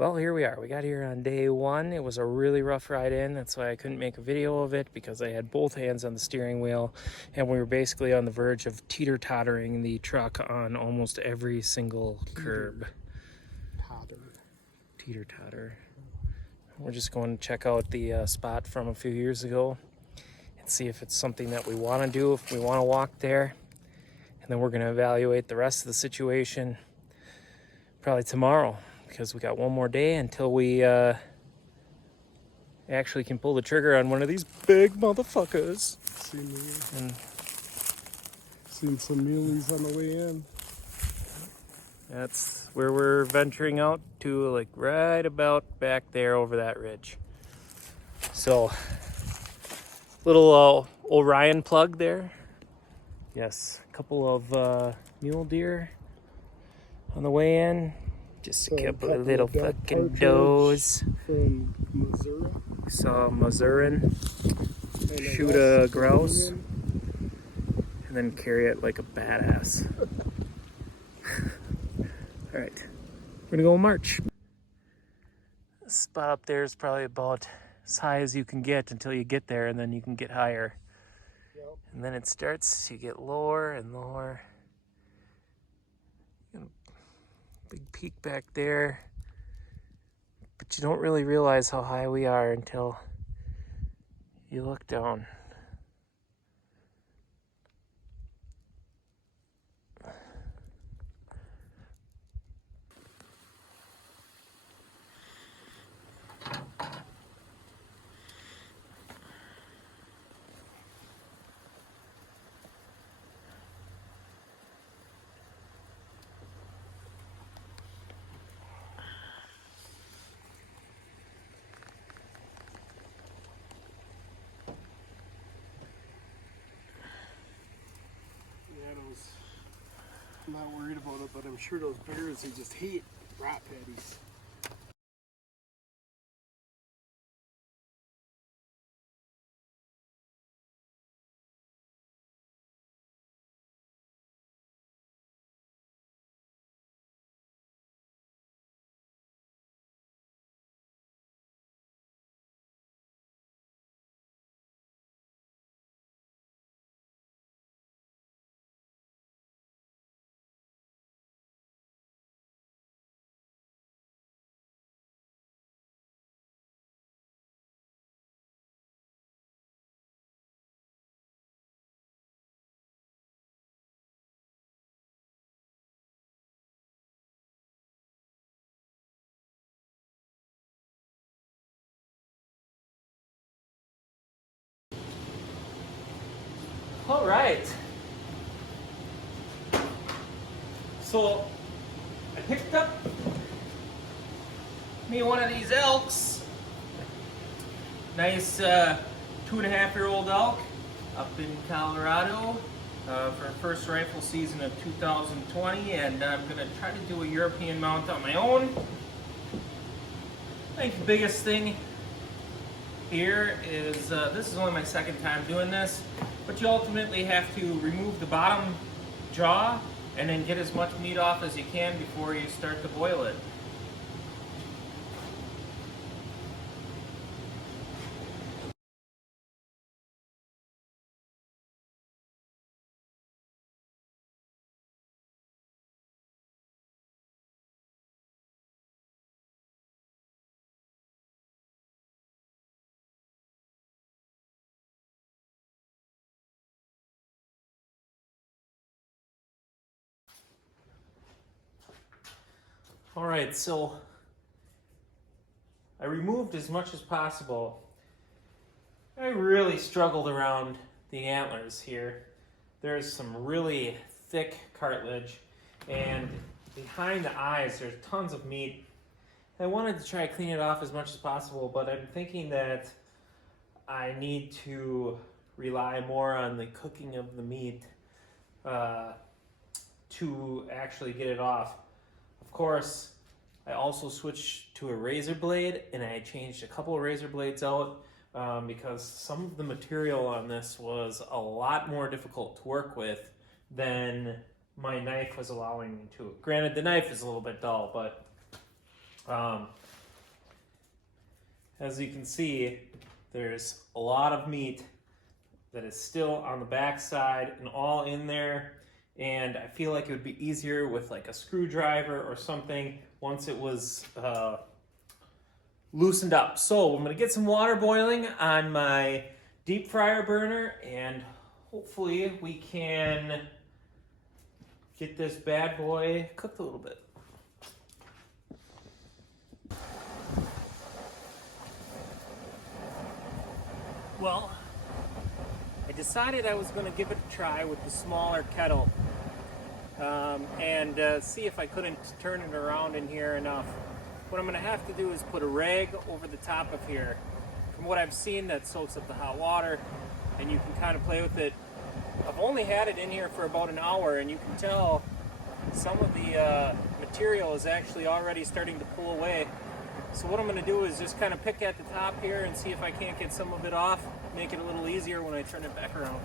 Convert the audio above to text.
Well, here we are. We got here on day one. It was a really rough ride in. That's why I couldn't make a video of it, because I had both hands on the steering wheel and we were basically on the verge of teeter-tottering the truck on almost every single curb. Teeter-totter. We're just going to check out the spot from a few years ago and see if it's something that we want to do, if we want to walk there. And then we're going to evaluate the rest of the situation probably tomorrow, because we got one more day until we actually can pull the trigger on one of these big motherfuckers. Seen some muleys on the way in. That's where we're venturing out to, like right about back there over that ridge. So, little Orion plug there. Yes, a couple of mule deer on the way in. Just a couple of little fucking does. From Missouri. Saw a Missourian shoot a grouse and then carry it like a badass. All right, we're gonna go march. This spot up there is probably about as high as you can get until you get there, and then you can get higher. Yep. And then it starts to get lower and lower. Big peak back there. But you don't really realize how high we are until you look down. I'm not worried about it, but I'm sure those bears, they just hate rat patties. All right. So I picked up me one of these elks. Nice 2.5-year-old elk up in Colorado for our first rifle season of 2020, and I'm gonna try to do a European mount on my own. I think the biggest thing here is this is only my second time doing this, but you ultimately have to remove the bottom jaw and then get as much meat off as you can before you start to boil it. All right, so I removed as much as possible. I really struggled around the antlers here. There's some really thick cartilage, and behind the eyes there's tons of meat. I wanted to try to clean it off as much as possible, but I'm thinking that I need to rely more on the cooking of the meat to actually get it off. Of course, I also switched to a razor blade, and I changed a couple of razor blades out because some of the material on this was a lot more difficult to work with than my knife was allowing me to. Granted, the knife is a little bit dull, but as you can see, there's a lot of meat that is still on the back side and all in there. And I feel like it would be easier with like a screwdriver or something once it was loosened up. So I'm gonna get some water boiling on my deep fryer burner, and hopefully we can get this bad boy cooked a little bit. Well, I decided I was going to give it a try with the smaller kettle and see if I couldn't turn it around in here enough. What I'm going to have to do is put a rag over the top of here. From what I've seen, that soaks up the hot water and you can kind of play with it. I've only had it in here for about an hour, and you can tell some of the material is actually already starting to pull away. So what I'm going to do is just kind of pick at the top here and see if I can't get some of it off, make it a little easier when I turn it back around.